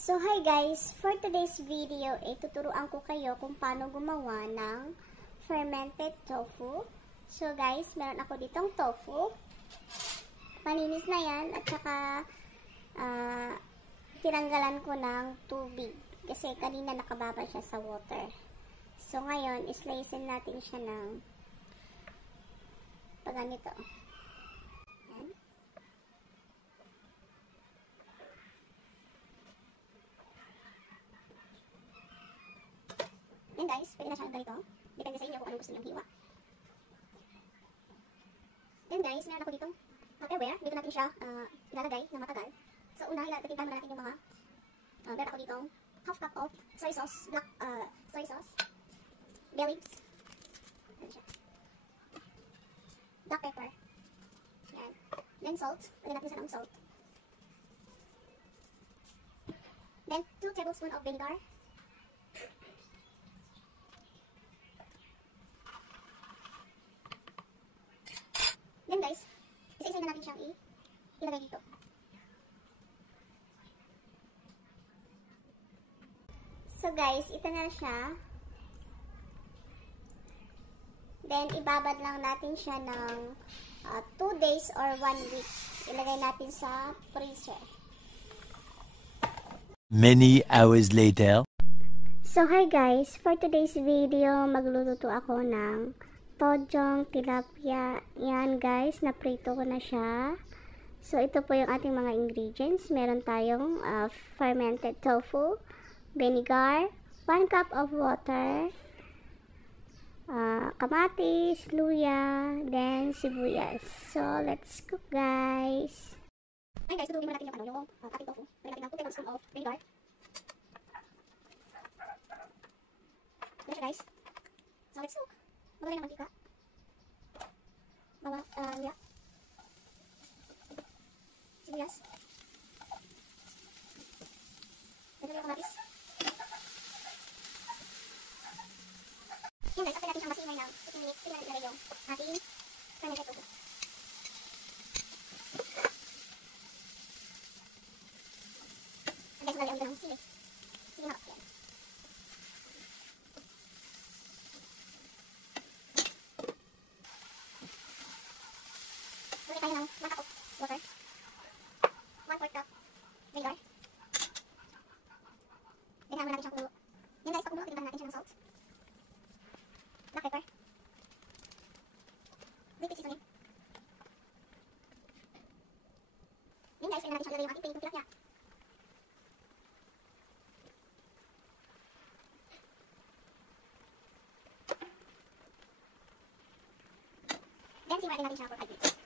So, hi guys! For today's video, tuturuan ko kayo kung paano gumawa ng fermented tofu. So guys, meron ako ditong tofu. Malinis na yan at saka tinanggalan ko ng tubig kasi kanina nakababa siya sa water. So ngayon, islicein natin siya ng ganito. Yan guys, pwede na siyang ganito. Depende sa inyo kung anong gusto niyong hiwa. Then guys, meron ako dito Tupperware. Dito natin siya ilalagay na matagal. So una, ilatitipan mo natin yung mga meron ako dito half cup of soy sauce, black soy sauce, bay leaves, black pepper, yan. Then salt, pwede natin siya ng salt. Then 2 tablespoons of vinegar. Then guys, isa-isa na natin siyang ilagay dito. So guys, ito na siya. Then ibabad lang natin siya ng 2 days or 1 week. Ilagay natin sa freezer. Many hours later. So hi guys, for today's video, magluluto ako ng tojong tilapia. Yan guys, naprito ko na siya. So ito po yung ating mga ingredients. Meron tayong fermented tofu, vinegar, 1 cup of water, kamatis, luya, then sibuyas. So let's cook guys. Ay guys, tutuloy natin yung ating tofu. Pwede natin ng 2 tablespoons of vinegar. Yan siya guys. So let's cook. Maglagay ng mantika. Luya. Sibuyas. Lagyan yung kamatis. Yan guys, after natin siyang masinay ng 15 minutes, tingnan natin ilagay yung ating fermented tofu. Guys, maglagay ang sili. Sili na yan. Lagay tayo ng 1 cup of water, 1/4 cup vinegar. Then natin siyang kumulo. Yan guys, pag kumulo, tinipan natin siya ng salt, black pepper, liquid seasoning. Yan guys, pwede natin siyang ilagay yung ating pinitong tilapia. Then simulan natin siya for 5 minutes.